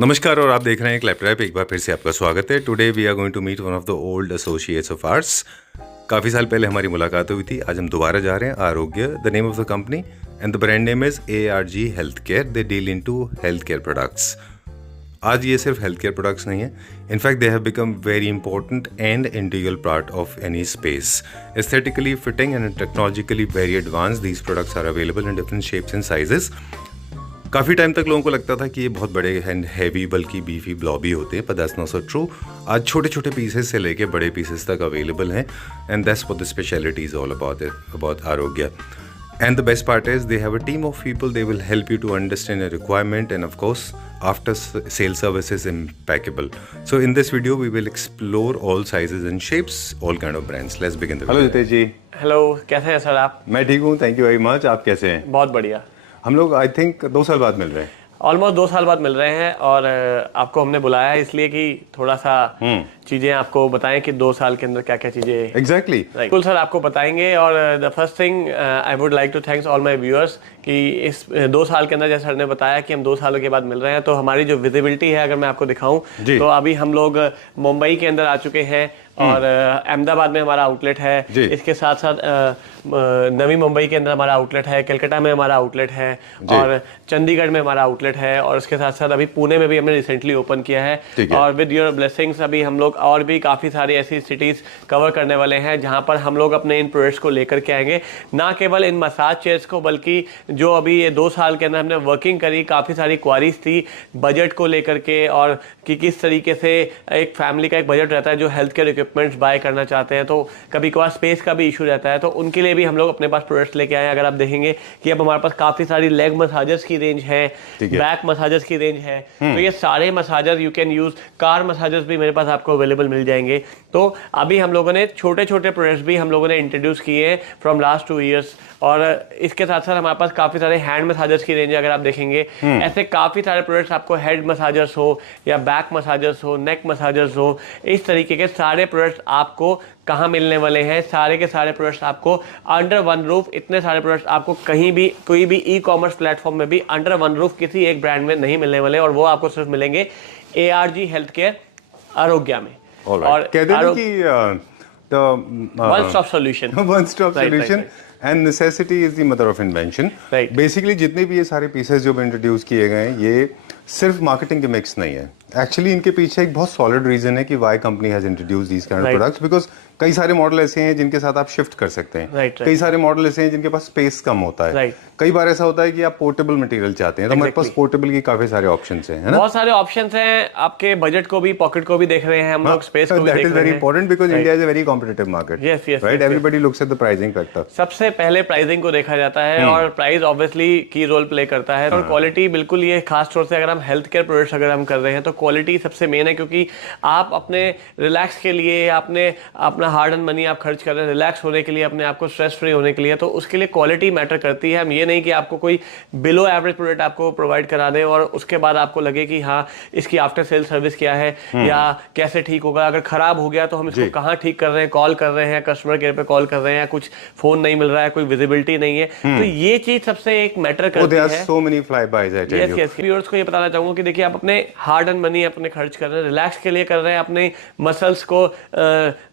नमस्कार और आप देख रहे हैं क्लैपट्रैप। एक बार फिर से आपका स्वागत है। Today we are going to meet one of the old associates of ours. काफ़ी साल पहले हमारी मुलाकात हुई थी, आज हम दोबारा जा रहे हैं। Arogya the name of the company and the brand name is ARG health care. They deal in to health care products. आज ये सिर्फ हेल्थ केयर प्रोडक्ट्स नहीं है, in fact they have become very important and integral part of any space. Aesthetically fitting and technologically very advance, these products are available in different shapes and sizes. काफ़ी time तक लोगों को लगता था कि ये बहुत बड़े एंड हैवी बल्कि बीफी ब्लॉबी होते हैं, पर दैट्स नॉट सो ट्रू। आज छोटे छोटे पीसेस से लेके बड़े पीसेस तक अवेलेबल हैं and that's what the speciality is all about आरोग्य। And the best part is they have a team of people. They will help you to understand your requirement, and of course after sales service is impeccable. So in this video we will explore all sizes and shapes, all kind of brands. Let's begin the video. Hello Jitesh ji. Hello, कैसे हैं sir आप? मैं ठीक हूँ, thank you very much. आप कैसे हैं? बहुत बढ़िया। हम लोग आई थिंक 2 साल बाद मिल रहे हैं। ऑलमोस्ट 2 साल बाद मिल रहे हैं और आपको हमने बुलाया है इसलिए कि थोड़ा सा चीज़ें आपको बताएं कि 2 साल के अंदर क्या क्या चीज़ें। एग्जैक्टली बिल्कुल सर, आपको बताएंगे। और the first thing I would like to thanks all my viewers कि इस 2 साल के अंदर जैसे सर ने बताया कि हम 2 सालों के बाद मिल रहे हैं, तो हमारी जो विजिबिलिटी है अगर मैं आपको दिखाऊं तो अभी हम लोग मुंबई के अंदर आ चुके हैं और अहमदाबाद में हमारा आउटलेट है। इसके साथ साथ नवी मुंबई के अंदर हमारा आउटलेट है, कलकत्ता में हमारा आउटलेट है और चंडीगढ़ में हमारा आउटलेट है, और इसके साथ साथ अभी पुणे में भी हमने रिसेंटली ओपन किया है। और विद योर ब्लेसिंग्स अभी हम लोग और भी काफ़ी सारी ऐसी सिटीज़ कवर करने वाले हैं जहां पर हम लोग अपने इन प्रोडक्ट्स को लेकर के आएंगे। ना केवल इन मसाज चेयर्स को, बल्कि जो अभी ये 2 साल के अंदर हमने वर्किंग करी, काफ़ी सारी क्वारीज थी बजट को लेकर के, और कि किस तरीके से एक फैमिली का एक बजट रहता है जो हेल्थ केयर इक्विपमेंट्स बाय करना चाहते हैं, तो कभी कभार स्पेस का भी इशू रहता है, तो उनके लिए भी हम लोग अपने पास प्रोडक्ट्स लेके आए हैं। अगर आप देखेंगे कि अब हमारे पास काफ़ी सारी लेग मसाजर्स की रेंज है, बैक मसाजर्स की रेंज है, तो ये सारे massager you can use. Car मसाजर्स भी मेरे पास आपको अवेलेबल मिल जाएंगे। तो अभी हम लोगों ने छोटे छोटे प्रोडक्ट्स भी हम लोगों ने इंट्रोड्यूस किए हैं फ्रॉम लास्ट 2 ईयर्स। और इसके साथ साथ हमारे पास काफ़ी सारे हैंड मसाजर्स की रेंज है। अगर आप देखेंगे ऐसे काफ़ी सारे प्रोडक्ट्स, आपको हेड मसाजर्स हो या बैक मसाजर्स हो, नेक मसाजर्स हो, इस तरीके के सारे प्रोडक्ट्स आपको कहाँ मिलने वाले हैं। सारे के सारे प्रोडक्ट्स आपको अंडर वन रूफ, इतने सारे प्रोडक्ट्स आपको कहीं भी कोई भी ई-कॉमर्स प्लेटफॉर्म में भी अंडर वन रूफ किसी एक ब्रांड में नहीं मिलने वाले, और वो आपको सिर्फ मिलेंगे ARG हेल्थ केयर आरोग्य में। और कहते हैं कि one stop solution and necessity is the mother of invention. Basically जितने भी ये सारे पीसेस जो इंट्रोड्यूस किए गए हैं, ये सिर्फ मार्केटिंग के मिक्स नहीं है। एक्चुअली इनके पीछे एक बहुत सॉलिड रीजन है कि why company has introduce these kind of products, because कई सारे मॉडल ऐसे हैं जिनके साथ आप शिफ्ट कर सकते हैं। कई सारे मॉडल ऐसे हैं जिनके पास स्पेस कम होता है। कई बार ऐसा होता है कि आप पोर्टेबल मटेरियल चाहते हैं, तो हमारे पास पोर्टेबल की काफी सारे ऑप्शंस हैं, है ना? बहुत सारे ऑप्शंस हैं। आपके बजट को भी, पॉकेट को भी देख रहे हैं हम लोग, स्पेस को भी देख रहे हैं। That is very important because India is a very competitive market, right? Everybody looks at the pricing factor. सबसे पहले प्राइसिंग को देखा जाता है और प्राइस ऑब्वियसली की रोल प्ले करता है। और क्वालिटी बिल्कुल, ये खास तौर से अगर हम हेल्थ केयर प्रोडक्ट्स अगर हम कर रहे हैं तो क्वालिटी सबसे मेन है, क्योंकि आप अपने रिलैक्स के लिए, आपने अपना हार्ड एंड मनी आप खर्च कर रहे हैं रिलैक्स होने के लिए, अपने आपको स्ट्रेस फ्री होने के लिए, तो उसके लिए क्वालिटी मैटर करती है। हम ये नहीं कि आपको कोई बिलो एवरेज प्रोडक्ट आपको प्रोवाइड करा दें और उसके बाद आपको लगे कि हाँ इसकी आफ्टर सेल सर्विस क्या है या कैसे ठीक होगा, अगर खराब हो गया तो हम इसको कहाँ ठीक कर रहे हैं, कॉल कर रहे हैं, कस्टमर केयर पे कॉल कर रहे हैं, कुछ फोन नहीं मिल रहा है, कोई विजिबिलिटी नहीं है, तो ये चीज सबसे एक मैटर करती है। so many flybys, I tell you. Yes, viewers को ये बताना चाहूंगा कि देखिए, आप अपने हार्ड एंड मनी अपने खर्च कर रहे हैं, रिलैक्स के लिए कर रहे हैं, अपने मसल्स को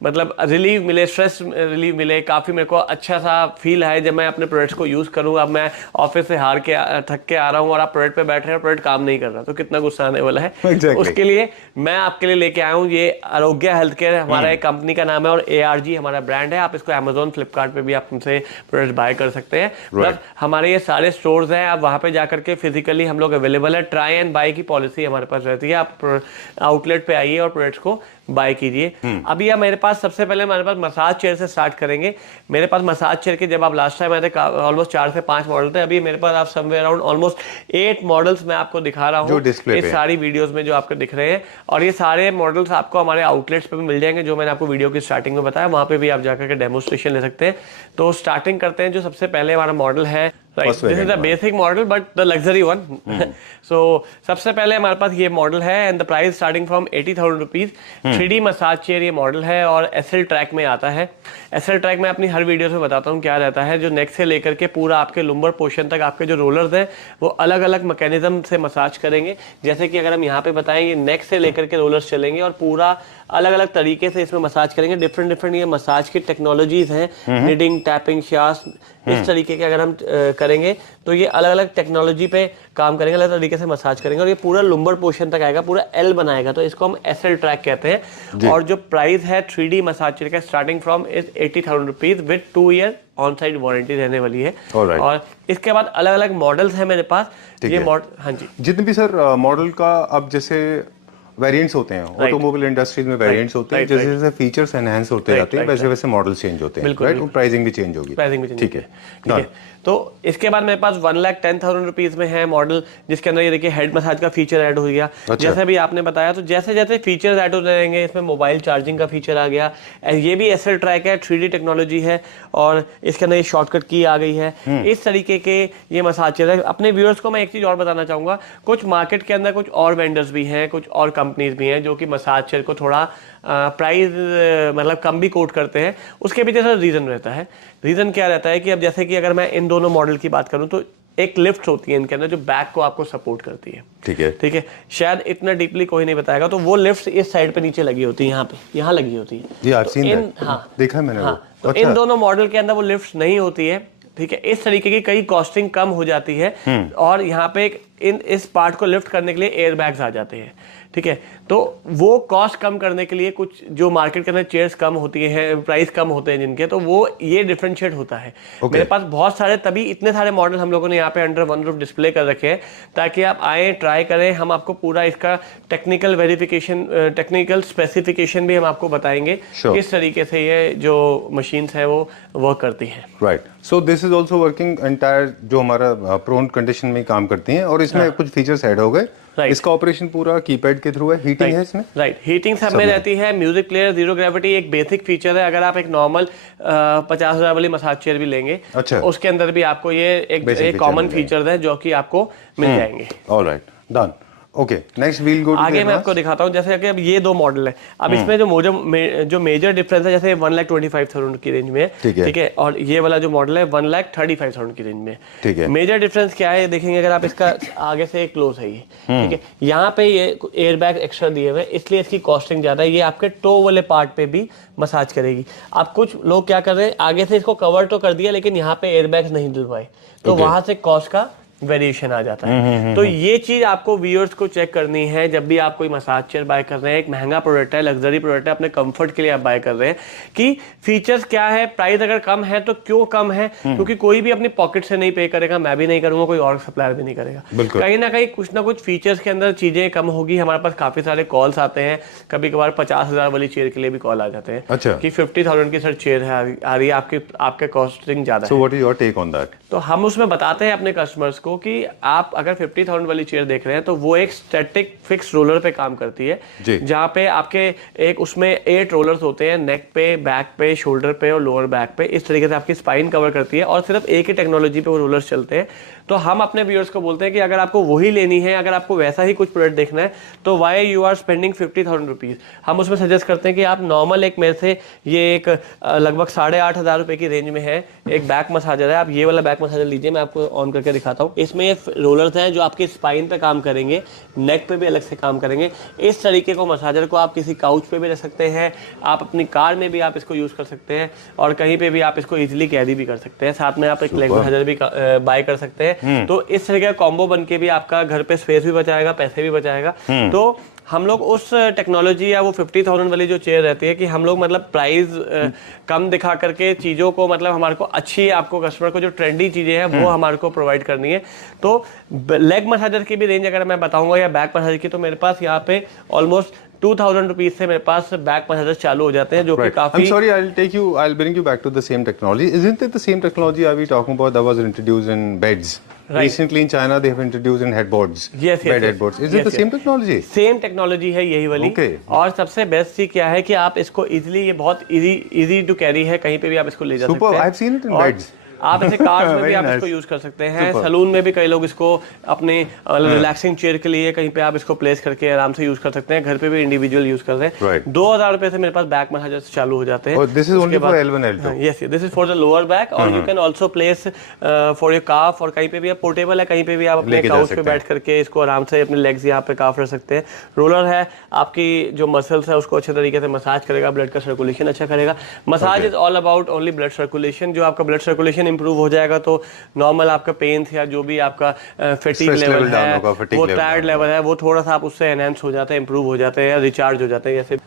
मतलब रिलीव मिले, स्ट्रेस रिलीव मिले। काफी मेरे को अच्छा सा फील है जब मैं अपने प्रोडक्ट्स को यूज करूँ। अब मैं ऑफिस से हार के थक के आ रहा हूँ और आप प्रोडक्ट पे बैठ रहे हैं, प्रोडक्ट काम नहीं कर रहा, तो कितना गुस्सा आने वाला है। उसके लिए मैं आपके लिए लेके आया हूँ ये आरोग्य हेल्थ केयर, हमारा एक कंपनी का नाम है और ARG हमारा ब्रांड है। आप इसको Amazon, फ्लिपकार्ट पे भी आप उनसे प्रोडक्ट बाय कर सकते हैं। प्लस हमारे ये सारे स्टोर्स हैं, आप वहां पे जाकर के फिजिकली हम लोग अवेलेबल है। ट्राई एंड बाय की पॉलिसी हमारे पास रहती है। आप आउटलेट पे आइए और प्रोडक्ट्स को बाय कीजिए। अभी आप मेरे पास सबसे पहले हमारे पास मसाज चेयर से स्टार्ट करेंगे। मेरे पास मसाज चेयर के जब आप लास्ट टाइम आए थे ऑलमोस्ट 4 से 5 मॉडल थे। अभी मेरे पास आप समवेयर अराउंड ऑलमोस्ट 8 मॉडल्स मैं आपको दिखा रहा हूँ इस सारी वीडियोस में जो आपको दिख रहे हैं, और ये सारे मॉडल्स आपको हमारे आउटलेट्स पे भी मिल जाएंगे, जो मैंने आपको वीडियो की स्टार्टिंग में बताया। वहां पे भी आप जाकर के डेमोस्ट्रेशन ले सकते हैं। तो स्टार्टिंग करते हैं। जो सबसे पहले हमारा मॉडल है Right. This is the basic model, but the luxury one. So सबसे पहले हमारे पास ये मॉडल है and the price starting from 80,000 rupees. 3D massage chair ये मॉडल है और एसएल ट्रैक में आता है। एसएल ट्रैक में अपनी हर वीडियो में बताता हूँ क्या रहता है। जो नेक से लेकर के पूरा आपके लुम्बर पोर्शन तक आपके जो रोलर्स हैं वो अलग अलग मैकेनिज्म से मसाज करेंगे। जैसे कि अगर हम यहाँ पे बताएंगे नेक से लेकर के रोलर्स चलेंगे और पूरा अलग अलग तरीके से इसमें मसाज करेंगे। डिफरेंट डिफरेंट ये मसाज की टेक्नोलॉजीज हैं, निडिंग, टैपिंग, शास, इस तरीके के अगर हम करेंगे तो ये अलग अलग टेक्नोलॉजी पे काम करेंगे, अलग तरीके से मसाज करेंगे और ये पूरा लुम्बर पोर्शन तक आएगा, पूरा एल बनाएगा। तो इसको हम एसएल ट्रैक कहते हैं। और जो प्राइस है 3D मसाज चेयर का starting from is 80,000 rupees with 2 year on side warranty रहने वाली है। और इसके बाद अलग अलग मॉडल्स हैं मेरे पास। ये मॉडल, हाँ जी, जितने भी सर मॉडल का अब जैसे वेरिएंट्स होते हैं, ऑटोमोबाइल इंडस्ट्रीज में वेरिएंट्स होते हैं, जैसे जैसे फीचर्स एनहांस होते जाते हैं वैसे वैसे मॉडल्स चेंज होते हैं, राइट? प्राइसिंग भी चेंज होगी। ठीक है। तो इसके बाद मेरे पास 1,10,000 रुपीज में है मॉडल, जिसके अंदर ये देखिए हेड मसाज का फीचर ऐड हो गया। अच्छा। जैसे भी आपने बताया, तो जैसे जैसे फीचर्स ऐड हो जाएंगे, इसमें मोबाइल चार्जिंग का फीचर आ गया। ये भी एसएल ट्रैक है, 3D टेक्नोलॉजी है और इसके अंदर ये शॉर्टकट की आ गई है। इस तरीके के ये मसाज चेयर है। अपने व्यूअर्स को मैं एक चीज और बताना चाहूंगा, कुछ मार्केट के अंदर कुछ और वेंडर्स भी हैं, कुछ और कंपनीज भी हैं जो कि मसाज चेयर को थोड़ा प्राइस मतलब कम भी कोट करते हैं। उसके पीछे सर रीजन रहता है। रीजन क्या रहता है कि अब जैसे कि अगर मैं इन दोनों मॉडल की बात करूं तो एक लिफ्ट होती है इनके अंदर जो बैक को आपको सपोर्ट करती है। ठीक है। शायद इतना डीपली कोई नहीं बताएगा। तो वो लिफ्ट इस साइड पे नीचे लगी होती है, यहाँ लगी होती है जी, I've seen that। हाँ, देखा मैंने। हाँ, तो इन दोनों मॉडल के अंदर वो लिफ्ट नहीं होती है। ठीक है, इस तरीके की कई कॉस्टिंग कम हो जाती है और यहाँ पे इस पार्ट को लिफ्ट करने के लिए एयर बैग्स आ जाते हैं। ठीक है, तो वो कॉस्ट कम करने के लिए कुछ जो मार्केट के अंदर चेयर्स कम होती हैं, प्राइस कम होते हैं जिनके, तो वो ये डिफरेंशिएट होता है। मेरे पास बहुत सारे, तभी इतने सारे मॉडल हम लोगों ने यहाँ पे अंडर वन रूफ डिस्प्ले कर रखे हैं ताकि आप आए, ट्राई करें। हम आपको पूरा इसका टेक्निकल वेरिफिकेशन, टेक्निकल स्पेसिफिकेशन भी हम आपको बताएंगे किस तरीके से ये जो मशीन्स हैं वो वर्क करती हैं। Right, so this is also working entire जो हमारा प्रोन कंडीशन में काम करती हैं और इसमें कुछ फीचर्स ऐड हो गए। इसका ऑपरेशन पूरा कीपैड के थ्रू है। हीटिंग है इसमें? राइट, हीटिंग सब में रहती है। म्यूजिक प्लेयर, जीरो ग्रेविटी एक बेसिक फीचर है। अगर आप एक नॉर्मल 50,000 वाली मसाज चेयर भी लेंगे, अच्छा, उसके अंदर भी आपको ये एक कॉमन फीचर है जो कि आपको मिल जाएंगे। Alright, done. Okay, next we'll go. आगे मैं आपको दिखाता हूँ। जैसे कि अब ये दो मॉडल है। अब इसमें जो मेजर डिफरेंस है, जैसे 1,25,000 की रेंज में है। ठीक है, और ये वाला जो मॉडल है 1,35,000 की रेंज में। ठीक है, मेजर डिफरेंस क्या है देखेंगे अगर आप इसका आगे से क्लोज है ये। ठीक है, यहाँ पे ये एयर बैग एक्स्ट्रा दिए हुए, इसलिए इसकी कॉस्टिंग ज्यादा है। ये आपके टो वाले पार्ट पे भी मसाज करेगी। अब कुछ लोग क्या कर रहे हैं, आगे से इसको कवर तो कर दिया लेकिन यहाँ पे एयर बैग नहीं डलवाए, तो वहां से कॉस्ट का वेरिएशन आ जाता है। तो ये चीज आपको व्यूअर्स को चेक करनी है जब भी आप कोई मसाज चेयर बाय कर रहे हैं। एक महंगा प्रोडक्ट है, लग्जरी प्रोडक्ट है, अपने कंफर्ट के लिए आप बाय कर रहे हैं कि फीचर्स क्या है, प्राइस अगर कम है तो क्यों कम है, क्योंकि कोई भी अपनी पॉकेट से नहीं पे करेगा, मैं भी नहीं करूंगा, कोई और सप्लायर भी नहीं करेगा। कहीं ना कहीं कुछ ना कुछ फीचर्स के अंदर चीजें कम होगी। हमारे पास काफी सारे कॉल्स आते हैं, कभी कभार 50,000 वाली चेयर के लिए भी कॉल आ जाते हैं। अच्छा, कि 50,000 की सर चेयर है आ रही है, आपके कॉस्टिंग ज्यादा है। What is your take on that? तो हम उसमें बताते हैं अपने कस्टमर्स को कि आप अगर 50,000 वाली चेयर देख रहे हैं तो वो एक स्टैटिक फिक्स रोलर पे काम करती है, जहाँ पे आपके एक उसमें 8 रोलर्स होते हैं, नेक पे, बैक पे, शोल्डर पे और लोअर बैक पे। इस तरीके से आपकी स्पाइन कवर करती है और सिर्फ एक ही टेक्नोलॉजी पे वो रोलर्स चलते हैं। तो हम अपने व्यूअर्स को बोलते हैं कि अगर आपको वही लेनी है, अगर आपको वैसा ही कुछ प्रोडक्ट देखना है, तो why you are spending 50,000 rupees. हम उसमें सजेस्ट करते हैं कि आप नॉर्मल एक मेरे से ये एक लगभग 8,500 रुपए की रेंज में है, एक बैक मसाजर है। आप ये वाला बैक मसाजर लीजिए, मैं आपको ऑन करके दिखाता हूँ। इसमें ये रोलर्स हैं जो आपकी स्पाइन पे काम करेंगे, नेक पे भी अलग से काम करेंगे। इस तरीके को मसाजर को आप किसी काउच पे भी रख सकते हैं, आप अपनी कार में भी आप इसको यूज कर सकते हैं और कहीं पे भी आप इसको इजीली कैरी भी कर सकते हैं। साथ में आप एक लेग मसाजर भी बाय कर सकते हैं। तो इस तरह का कॉम्बो बन के भी आपका घर पे स्पेस भी बचाएगा, पैसे भी बचाएगा। तो हम लोग उस टेक्नोलॉजी या वो 50,000 वाली जो चेयर रहती है कि हम लोग मतलब प्राइस कम दिखा करके चीज़ों को, मतलब हमारे को अच्छी, आपको कस्टमर को जो ट्रेंडी चीज़ें हैं वो हमारे को प्रोवाइड करनी है। तो लेग मसाजर की भी रेंज अगर मैं बताऊंगा या बैक मसाजर की, तो मेरे पास यहाँ पे ऑलमोस्ट 2,000 रुपीज से मेरे पास बैक मसाजर चालू हो जाते हैं, जो कि काफी। I'm sorry, I'll bring you back to the same technology. Isn't it the same technology are we talking about that was introduced in beds? Right. Recently in China they have introduced in headboards. Yes, bed headboards. Is it the same technology? Same technology है यही वाली। Okay. और सबसे best चीज क्या है कि आप इसको इजीली, ये बहुत इजी टू कैरी है, कहीं पे भी आप इसको ले जा सकते हैं। Super, I've seen it in beds. आप ऐसे कार्स में भी आप इसको यूज कर सकते हैं, सलून में भी कई लोग इसको अपने रिलैक्सिंग चेयर के लिए कहीं पे आप इसको प्लेस करके आराम से यूज कर सकते हैं, घर पे भी इंडिविजुअल यूज कर रहे हैं। 2000 रुपए से मेरे पास बैक मसाजर चालू हो जाते हैं। This is only for L1 L2? Yes, this is for the lower back, और you can also place for your calf, और कहीं पे भी आप पोर्टेबल है, कहीं पे भी आप अपने काउच पे बैठ करके इसको आराम से अपने लेग्स यहाँ पे काफ रख सकते हैं। रोलर है, आपकी जो मसल्स है उसको अच्छे तरीके से मसाज करेगा, ब्लड का सर्कुलेशन अच्छा करेगा। Massage is all about only blood circulation. जो आपका ब्लड सर्कुलेशन इंप्रूव हो जाएगा तो नॉर्मल आपका पेन या जो भी आपका फैटीग लेवल है, वो टायर्ड लेवल है, वो थोड़ा सा आप उससे एनहांस हो जाता है, इंप्रूव हो जाते हैं, रिचार्ज हो जाते हैं। जैसे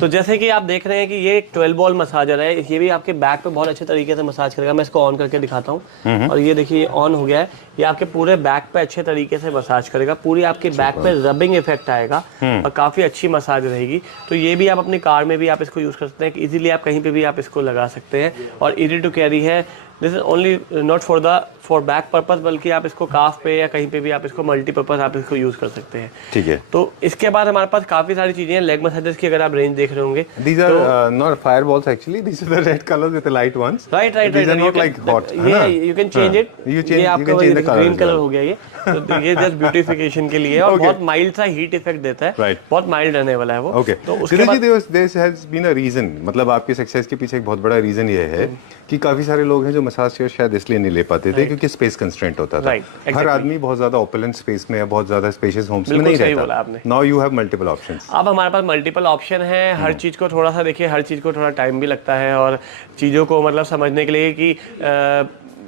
तो जैसे कि आप देख रहे हैं कि ये एक 12 बॉल मसाजर है, ये भी आपके बैक पे बहुत अच्छे तरीके से मसाज करेगा। मैं इसको ऑन करके दिखाता हूँ, और ये देखिए ऑन हो गया है। ये आपके पूरे बैक पे अच्छे तरीके से मसाज करेगा, पूरी आपके बैक पे रबिंग इफेक्ट आएगा और काफी अच्छी मसाज रहेगी। तो ये भी आप अपनी कार में भी आप इसको यूज कर सकते हैं, इजीली आप कहीं पे भी आप इसको लगा सकते हैं, और इजी टू कैरी है। This is only not for back purpose, बल्कि आप इसको काफ पे या कहीं पे भी आप इसको मल्टीपर्पज आप इसको यूज कर सकते हैं। ठीक है। तो इसके बाद हमारे पास काफी सारी चीजें हैं लेग मसाजर्स की, अगर आप रेंज देख रहे होंगे। These are not fireballs actually. These are the red colors with the light ones. Right. These are not like hot. You can change it. ये आपका ग्रीन कलर हो गया ये। तो ये जस्ट ब्यूटिफिकेशन के लिए, और बहुत माइल्ड सा हीट इफेक्ट देता है, बहुत माइल्ड रहने वाला है वो। ओके, तो उसके बाद there has been a reason, मतलब आपके सक्सेस के पीछे एक बहुत बड़ा रीजन ये है कि काफी सारे लोग हैं जो मसाज चेयर शायद इसलिए नहीं ले पाते थे क्योंकि स्पेस कंस्ट्रेंट होता था। हर आदमी बहुत ज्यादा ओपुलेंट स्पेस में या बहुत ज्यादा स्पेशियस होम्स में नहीं रहता। Now you have multiple options. अब हमारे पास मल्टीपल ऑप्शन है। हर चीज को थोड़ा सा देखिए, हर चीज को थोड़ा टाइम भी लगता है, और चीजों को मतलब समझने के लिए कि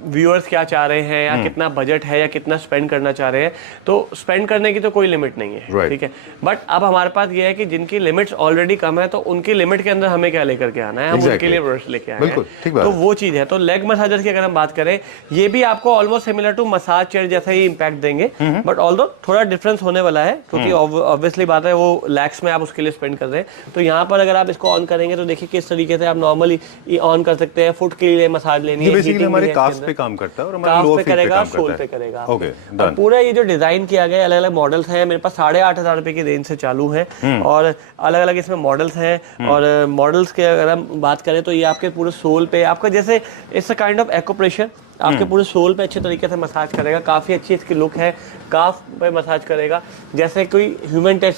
व्यूअर्स क्या चाह रहे हैं, या कितना बजट है, या कितना स्पेंड करना चाह रहे हैं। तो स्पेंड करने की तो कोई लिमिट नहीं है, ठीक है। बट अब हमारे पास ये है कि जिनकी लिमिट्स ऑलरेडी कम है, तो उनकी लिमिट के अंदर हमें क्या लेकर के आना है, हम उनके लिए प्रोडक्ट्स लेके आए हैं। तो वो चीज है। तो लेग मसाजर की अगर हम बात करें, ये भी आपको almost similar to massage chair जैसा ही इंपैक्ट देंगे, बट ऑल्दो थोड़ा डिफरेंस होने वाला है, क्योंकि ऑब्वियसली बात है वो लैक्स में आप उसके लिए स्पेंड कर रहे हैं। तो यहाँ पर अगर आप इसको ऑन करेंगे तो देखिए किस तरीके से आप नॉर्मली ऑन कर सकते हैं। फुट के लिए मसाज लेनी है, बेसिकली हमारे काफ पे काम करता है, और काफ पे करेगा, सोल पे करेगा। और पूरा ये जो डिजाइन किया गया, अलग अलग मॉडल्स हैं मेरे पास, 8,500 रुपए की रेंज से चालू है, और अलग अलग इसमें मॉडल्स हैं। और मॉडल्स के अगर हम बात करें तो ये आपके पूरे सोल पे आपका जैसे it's a kind of acupressure, आपके पूरे सोल पे अच्छे तरीके से मसाज करेगा। काफी अच्छी इसकी लुक है। काफ पे मसाज करेगा, जैसे कोई ह्यूमन टच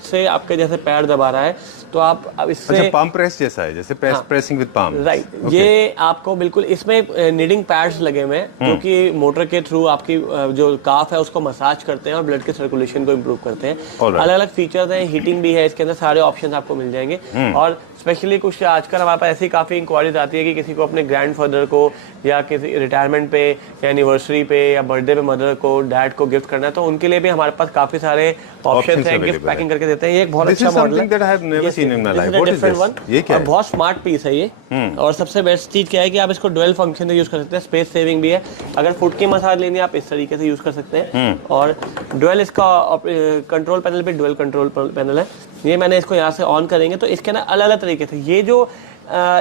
से आपके जैसे पैर दबा रहा है, तो आप अब इससे अच्छा, पाम प्रेस जैसा है, जैसे प्रेसिंग विद पाम। राइट। ये आपको बिल्कुल इसमें नीडिंग पैड्स लगे हुए हैं, जो कि मोटर के थ्रू आपकी जो काफ है उसको मसाज करते हैं और ब्लड के सर्कुलेशन को इम्प्रूव करते हैं। अलग अलग फीचर्स हैं, हीटिंग भी है इसके अंदर, सारे ऑप्शन आपको मिल जाएंगे। और स्पेशली कुछ आजकल हमारे पास ऐसी काफी इंक्वायरीज आती है कि किसी को अपने ग्रैंडफादर को या किसी रिटायरमेंट पे या एनिवर्सरी पे या बर्थडे पे मदर को, डैड को गिफ्ट करना है, तो उनके लिए भी हमारे पास काफी सारे ऑप्शंस हैं, गिफ्ट पैकिंग करके देते हैं। ये एक बहुत अच्छा मॉडल है, और बहुत स्मार्ट पीस है ये। और सबसे बेस्ट चीज क्या है कि आप इसको डुअल फंक्शन में यूज कर सकते हैं, स्पेस सेविंग भी है। अगर फुट की मसाज लेनी है आप इस तरीके से यूज कर सकते हैं, और डुअल इसका कंट्रोल पैनल भी डुअल कंट्रोल पैनल है। ये मैंने इसको यहाँ से ऑन करेंगे तो इसके ना अलग अलग तरीके से ये जो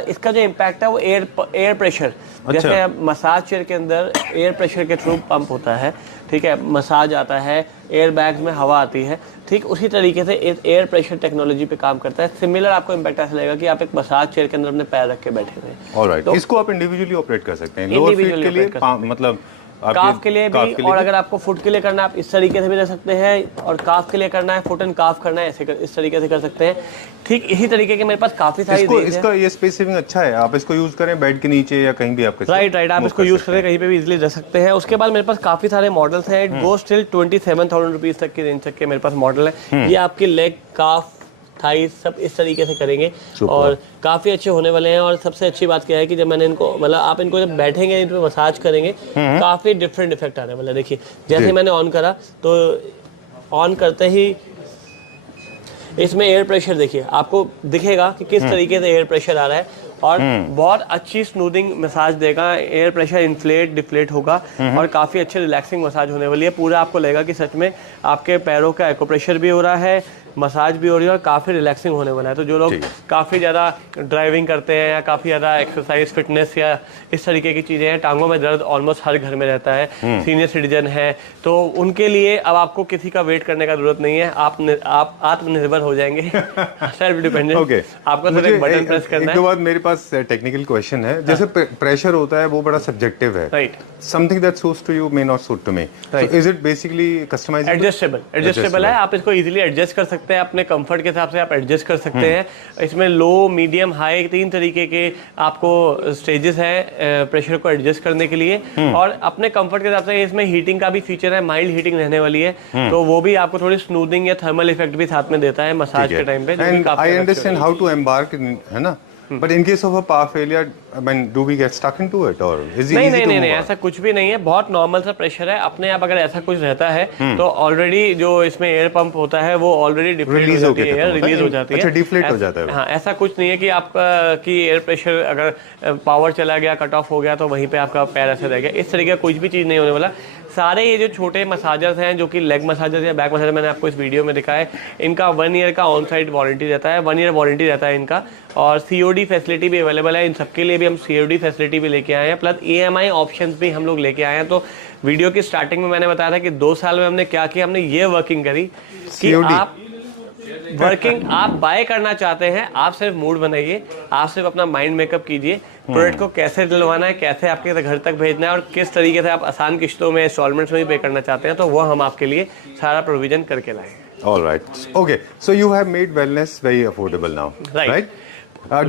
इसका जो इम्पैक्ट है वो एयर प्रेशर, जैसे मसाज चेयर के अंदर एयर प्रेशर के थ्रू पंप होता है, ठीक है, मसाज आता है, एयर बैग्स में हवा आती है, ठीक उसी तरीके से एयर प्रेशर टेक्नोलॉजी पे काम करता है। सिमिलर आपको इम्पैक्ट ऐसा लगेगा कि आप एक मसाज चेयर के अंदर अपने पैर रख के बैठे हुए हैं। ऑलराइट, तो इसको आप इंडिविजुअली ऑपरेट कर सकते हैं, लोअर फीट के लिए मतलब काफ के लिए भी, और अगर आपको फुट के लिए करना है आप इस तरीके से भी कर सकते हैं, और काफ के लिए करना है, फुट एंड काफ करना है, ऐसे इस तरीके से कर सकते हैं। ठीक इसी तरीके के मेरे पास काफी सारी इसका ये स्पेस सेविंग अच्छा है, आप इसको यूज करें बेड के नीचे या कहीं भी आप राइट आप इसको यूज करें कहीं पे भी इजीली रख सकते हैं। उसके बाद मेरे पास काफी सारे मॉडल्स हैं, इट गोस टिल 27,000 रुपीज तक की रेंज तक के मेरे पास मॉडल है। ये आपके लेग, काफ, थाइस सब इस तरीके से करेंगे और काफी अच्छे होने वाले हैं। और सबसे अच्छी बात क्या है कि जब मैंने इनको मतलब आप इनको जब बैठेंगे, इन पे मसाज करेंगे, काफी डिफरेंट इफेक्ट आने वाला है। देखिए जैसे मैंने ऑन करा तो ऑन करते ही इसमें एयर प्रेशर देखिए आपको दिखेगा कि किस तरीके से एयर प्रेशर आ रहा है, और बहुत अच्छी स्मूथिंग मसाज देगा। एयर प्रेशर इन्फ्लेट डिफ्लेट होगा और काफी अच्छे रिलैक्सिंग मसाज होने वाली है। पूरा आपको लगेगा कि सच में आपके पैरों का एक्यूप्रेशर भी हो रहा है, मसाज भी हो रही है और काफ़ी रिलैक्सिंग होने वाला है। तो जो लोग काफ़ी ज़्यादा ड्राइविंग करते हैं या काफ़ी ज़्यादा एक्सरसाइज फिटनेस या इस तरीके की चीज़ें हैं, टांगों में दर्द ऑलमोस्ट हर घर में रहता है, सीनियर सिटीजन है, तो उनके लिए अब आपको किसी का वेट करने का जरूरत नहीं है, आप आत्मनिर्भर हो जाएंगे, सेल्फ डिपेंडेंट। ओके, आपको सिर्फ एक बटन प्रेस करना है। एक बाद मेरे पास टेक्निकल क्वेश्चन है, जैसे प्रेशर होता है वो बड़ा सब्जेक्टिव है, right, something that suits to you may not suit to me, so is it basically customisable? Adjustable है, आप इसको इजीली एडजस्ट कर सकते हैं, अपने कंफर्ट के हिसाब से आप एडजस्ट कर सकते हैं। इसमें लो, मीडियम, हाई 3 तरीके के आपको स्टेजेस है प्रेशर को एडजस्ट करने के लिए, और अपने कंफर्ट के हिसाब से इसमें हीटिंग का भी फीचर है, माइल्ड हीटिंग रहने वाली है, तो वो भी आपको थोड़ी स्मूथिंग या थर्मल इफेक्ट भी साथ में देता है मसाज के टाइम पे। I understand how to embark, है ना, but in case of a power failure, I mean, do we get stuck into it और इज इट इजी टू? नहीं, ऐसा कुछ भी नहीं है, बहुत नॉर्मल सा प्रेशर है अपने आप। अगर ऐसा कुछ रहता है तो ऑलरेडी जो इसमें एयर पंप होता है वो ऑलरेडी डिफ्लेट हो जाती है, रिलीज हो जाती है। अच्छा, डिफ्लेट हो जाता है। हाँ, ऐसा कुछ नहीं है कि आपका कि एयर प्रेशर अगर पावर चला गया, कट ऑफ हो गया तो वहीं पे आपका पैर ऐसे रह गया, इस तरीके का कुछ भी चीज़ नहीं होने वाला। सारे ये जो छोटे मसाजर्स हैं, जो कि लेग मसाजर्स या बैक मसाजर, मैंने आपको इस वीडियो में दिखाया है, इनका 1 ईयर का ऑन साइट वारंटी रहता है, 1 ईयर वारंटी रहता है इनका, और COD फैसिलिटी भी अवेलेबल है। इन सबके लिए भी हम COD फैसिलिटी भी लेके आए हैं, प्लस EMI ऑप्शंस भी हम लोग लेके आए हैं। तो वीडियो की स्टार्टिंग में मैंने बताया था कि 2 साल में हमने क्या किया, हमने ये वर्किंग करी कि आप बाय करना चाहते हैं, आप सिर्फ मूड बनाइए, आप सिर्फ अपना माइंड मेकअप कीजिए, प्रोडक्ट को कैसे दिलवाना है, कैसे आपके घर तक भेजना है, और किस तरीके से आप आसान किश्तों में, इंस्टॉलमेंट्स में भी पे करना चाहते हैं, तो वो हम आपके लिए सारा प्रोविजन करके लाएंगे। All right. Okay. So you have made wellness very affordable now, Right.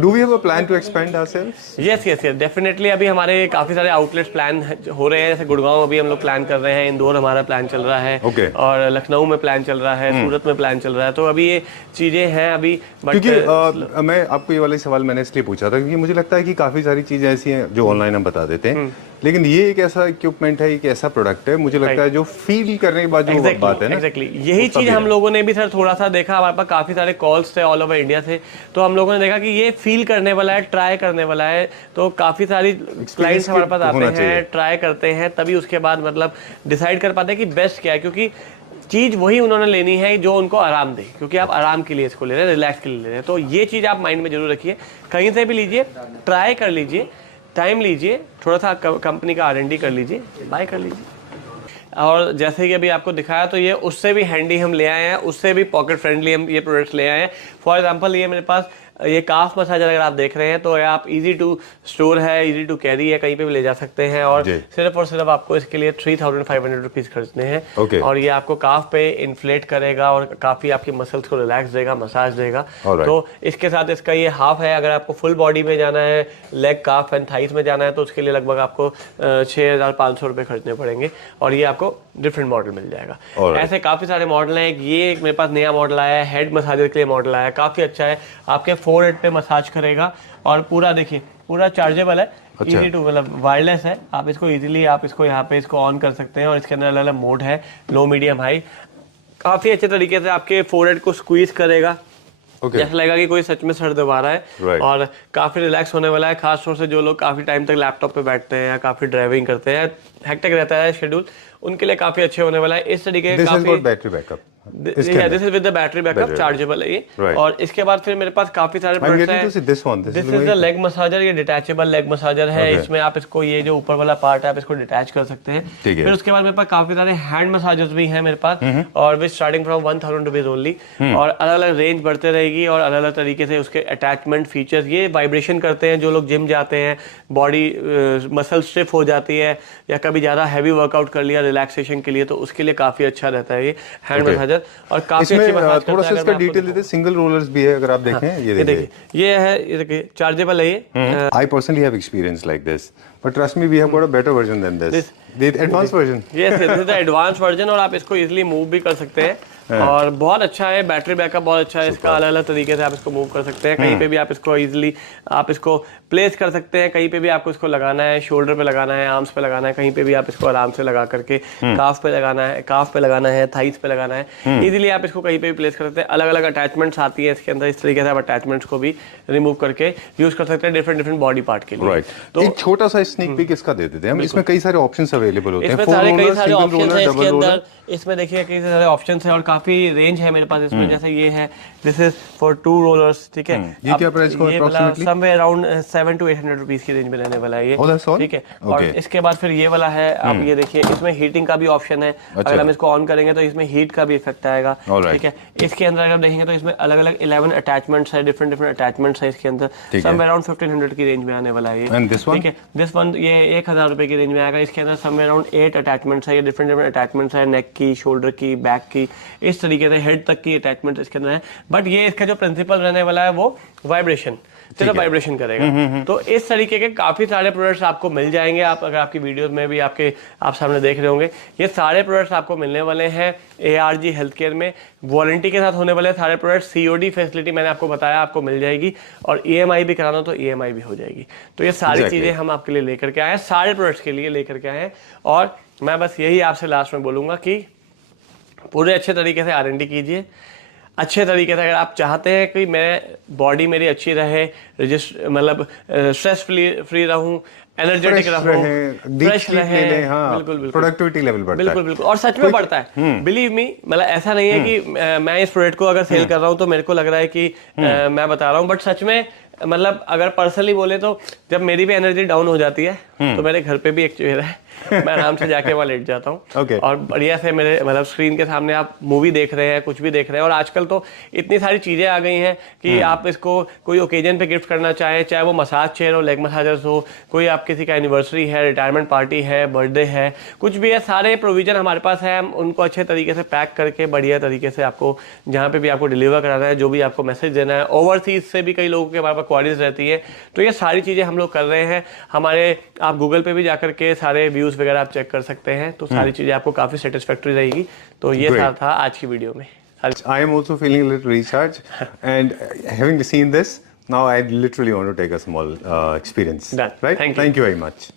Do we have a plan to expand ourselves? Yes, definitely. अभी हमारे काफ़ी सारे आउटलेट्स प्लान हो रहे हैं, जैसे गुड़गांव अभी हम लोग प्लान कर रहे हैं, इंदौर हमारा प्लान चल रहा है, और लखनऊ में प्लान चल रहा है, सूरत में प्लान चल रहा है। तो अभी ये चीज़ें हैं अभी, बट क्योंकि मैं आपको ये वाला सवाल मैंने इसलिए पूछा था क्योंकि मुझे लगता है कि काफ़ी सारी चीज़ें ऐसी हैं जो ऑनलाइन हम बता देते हैं, लेकिन ये एक ऐसा इक्विपमेंट है, एक ऐसा प्रोडक्ट है, मुझे लगता है जो फील करने के बाद जो बात है ना, यही चीज हम लोगों ने भी सर थोड़ा सा देखा, हमारे पास काफी सारे कॉल्स थे ऑल ओवर इंडिया से, तो हम लोगों ने देखा कि ये फील करने वाला है, ट्राई करने वाला है, तो काफी सारी क्लाइंट्स हमारे पास आते हैं, ट्राई करते हैं, तभी उसके बाद मतलब डिसाइड कर पाते हैं कि बेस्ट क्या है, क्योंकि चीज़ वही उन्होंने लेनी है जो उनको आराम दे, क्योंकि आप आराम के लिए इसको ले रहे हैं, रिलैक्स के लिए ले रहे हैं। तो ये चीज़ आप माइंड में जरूर रखिए, कहीं से भी लीजिए, ट्राई कर लीजिए, टाइम लीजिए, थोड़ा सा कंपनी का R&D कर लीजिए, बाय कर लीजिए। और जैसे कि अभी आपको दिखाया, तो ये उससे भी हैंडी हम ले आए हैं, उससे भी पॉकेट फ्रेंडली हम ये प्रोडक्ट्स ले आए हैं। फॉर एग्जांपल, ये मेरे पास ये काफ मसाजर अगर आप देख रहे हैं, तो आप इजी टू स्टोर है, इजी टू कैरी है, कहीं पे भी ले जा सकते हैं, और सिर्फ और सिर्फ आपको इसके लिए 3500 रुपीज खर्चने हैं। और ये आपको काफ पे इन्फ्लेट करेगा और काफी आपकी मसल्स को रिलैक्स देगा, मसाज देगा। तो इसके साथ इसका ये हाफ है, अगर आपको फुल बॉडी में जाना है, लेग, काफ एंड थाइस में जाना है, तो उसके लिए लगभग आपको 6500 रुपए खर्चने पड़ेंगे, और ये आपको डिफरेंट मॉडल मिल जाएगा। ऐसे काफी सारे मॉडल हैं। ये मेरे पास नया मॉडल आया है, हेड मसाजर के लिए मॉडल आया है, काफी अच्छा है, आपके फोरहेड पे मसाज करेगा, और पूरा देखिए पूरा चार्जेबल है, इजी टू, मतलब वायरलेस है, आप इसको इजीली आप इसको यहाँ पे इसको ऑन कर सकते हैं, और इसके अंदर अलग अलग मोड है, लो, मीडियम, हाई, काफी अच्छे तरीके से आपके फोरहेड को स्क्वीज करेगा। जैसा लगेगा कि कोई सच में सर दबा रहा है, और काफी रिलैक्स होने वाला है, खास तौर से जो लोग काफी टाइम तक लैपटॉप पे बैठते हैं या काफी ड्राइविंग करते हैं, हेक्टिक रहता है शेड्यूल, उनके लिए काफी अच्छे होने वाला है। इस तरीके का battery backup, this is with the battery backup, chargeable है ये। और इसके बाद फिर मेरे पास काफी सारे प्रोडक्ट्स हैं। This is the leg massager, ये डिटैचेबल लेग मसाजर है। इसमें आप इसको, ये जो ऊपर वाला पार्ट है, आप इसको डिटैच कर सकते हैं। फिर उसके बाद मेरे पास काफी सारे हैंड मसाजर्स भी हैं मेरे पास, और विच स्टार्टिंग फ्रॉम 1000 रुपीज ओनली, और अलग अलग रेंज बढ़ते रहेगी, और अलग अलग तरीके से उसके अटैचमेंट फीचर्स, ये वाइब्रेशन करते हैं। जो लोग जिम जाते हैं, बॉडी मसल स्टिफ हो जाती है, या कभी ज्यादा हैवी वर्कआउट कर लिया रिलैक्सेशन के लिए, तो उसके लिए काफी अच्छा रहता है ये हैंड मसाजर, और काफी अच्छी मसाज थोड़ा सा इसका डिटेल देते हैं। सिंगल रोलर्स भी है, अगर आप देखें, ये देखिए, ये है, ये देखिए चार्जेबल है ये। I personally have experience like this, but trust me, we have got a better version than this. The advanced version. Yes, this is the advanced version, और आप इसको इजीली मूव भी कर सकते हैं, और बहुत अच्छा है, बैटरी बैकअप बहुत अच्छा है इसका, अलग अलग तरीके से आप इसको मूव कर सकते हैं, कहीं पे भी आप इसको इजीली आप इसको प्लेस कर सकते हैं, कहीं पे भी आपको इसको लगाना है, शोल्डर पे लगाना है, आर्म्स पे लगाना है, कहीं पे भी आप इसको आराम से लगा करके काफ पे लगाना है, थाइस पे लगाना है, इजीली आप इसको कहीं पे भी प्लेस कर सकते हैं। अलग अलग अटैचमेंट्स आती है इसके अंदर, इस तरीके से आप अटैचमेंट्स को भी रिमूव करके यूज कर सकते हैं डिफरेंट बॉडी पार्ट के लिए। तो एक छोटा सा स्नीक पीक इसका दे देते हैं हम। इसमें कई सारे ऑप्शंस अवेलेबल होते हैं, इसमें कई सारे ऑप्शंस हैं इसके अंदर, इसमें देखिए कई सारे ऑप्शंस हैं, और काफी रेंज है मेरे पास इसमें। जैसे ये है, दिस इज फॉर 2 रोलर्स, ठीक है। ये क्या प्राइस को approximately? Somewhere around 700 to 800 rupees की रेंज में रहने वाला है ये, ठीक है। और इसके बाद फिर ये वाला है, आप ये देखिए, इसमें हीटिंग का भी ऑप्शन है। अगर हम इसको ऑन करेंगे तो इसमें हीट का भी इफेक्ट आएगा, ठीक है। इसके अंदर अगर देखेंगे तो इसमें अलग अलग 11 अटैचमेंट्स है, डिफरेंट अटैचमेंट्स है इसके अंदर। समवेयर अराउंड 1500 की रेंज में आने वाला है ये, ठीक है। दिस वन ये 1000 रुपए की रेंज में आएगा। इसके अंदर समवेयर अराउंड 8 अटैचमेंट्स है, ये डिफरेंट अटैचमेंट्स है, नेक की, शोल्डर की, बैक की, इस तरीके से हेड तक की अटैचमेंट इसके अंदर है। बट ये इसका जो प्रिंसिपल रहने वाला है वो वाइब्रेशन, सिर्फ वाइब्रेशन करेगा। तो इस तरीके के काफी सारे प्रोडक्ट्स आपको मिल जाएंगे। आप अगर आपकी वीडियोस में भी आप सामने देख रहे होंगे, ये सारे प्रोडक्ट्स आपको मिलने वाले हैं ARG हेल्थ केयर में। वारंटी के साथ होने वाले सारे प्रोडक्ट्स, COD फैसिलिटी मैंने आपको बताया आपको मिल जाएगी, और EMI भी कराना तो EMI भी हो जाएगी। तो ये सारी चीजें हम आपके लिए लेकर के आए हैं, सारे प्रोडक्ट्स के लिए लेकर के आए हैं। और मैं बस यही आपसे लास्ट में बोलूंगा कि पूरे अच्छे तरीके से R&D कीजिए, अच्छे तरीके से। अगर आप चाहते हैं कि मैं बॉडी मेरी अच्छी रहे, मतलब स्ट्रेस फ्री रहूं, एनर्जेटिक रहूं, फ्रेश रहे, बिल्कुल प्रोडक्टिविटी लेवल बढ़ता है, बिल्कुल। और सच में बढ़ता है, बिलीव मी। मतलब ऐसा नहीं है कि मैं इस प्रोडक्ट को अगर सेल कर रहा हूं तो मेरे को लग रहा है कि मैं बता रहा हूं, बट सच में मतलब अगर पर्सनली बोले तो जब मेरी भी एनर्जी डाउन हो जाती है तो मेरे घर पे भी एक चेयर है, मैं आराम से जाके वहाँ लेट जाता हूँ और बढ़िया से मेरे मतलब स्क्रीन के सामने आप मूवी देख रहे हैं, कुछ भी देख रहे हैं। और आजकल तो इतनी सारी चीजें आ गई हैं कि आप इसको कोई ओकेजन पे गिफ्ट करना चाहे, चाहे वो मसाज चेयर हो, लेग मसाजर्स हो, कोई आप किसी का एनिवर्सरी है, रिटायरमेंट पार्टी है, बर्थडे है, कुछ भी है, सारे प्रोविजन हमारे पास है। हम उनको अच्छे तरीके से पैक करके बढ़िया तरीके से आपको जहाँ पे भी आपको डिलीवर कराना है, जो भी आपको मैसेज देना है, ओवरसीज से भी कई लोगों के हमारे पास क्वारीज रहती है, तो ये सारी चीजें हम लोग कर रहे हैं। हमारे आप गूगल पे भी जाकर के सारे व्यूज वगैरह आप चेक कर सकते हैं, तो सारी चीजें आपको काफी सेटिस्फैक्टरी रहेगी। तो ये सारा था आज की वीडियो में। I am also feeling a little recharged, and having seen this, now I literally want to take a small experience. Done. Right? Thank you Thank you very much.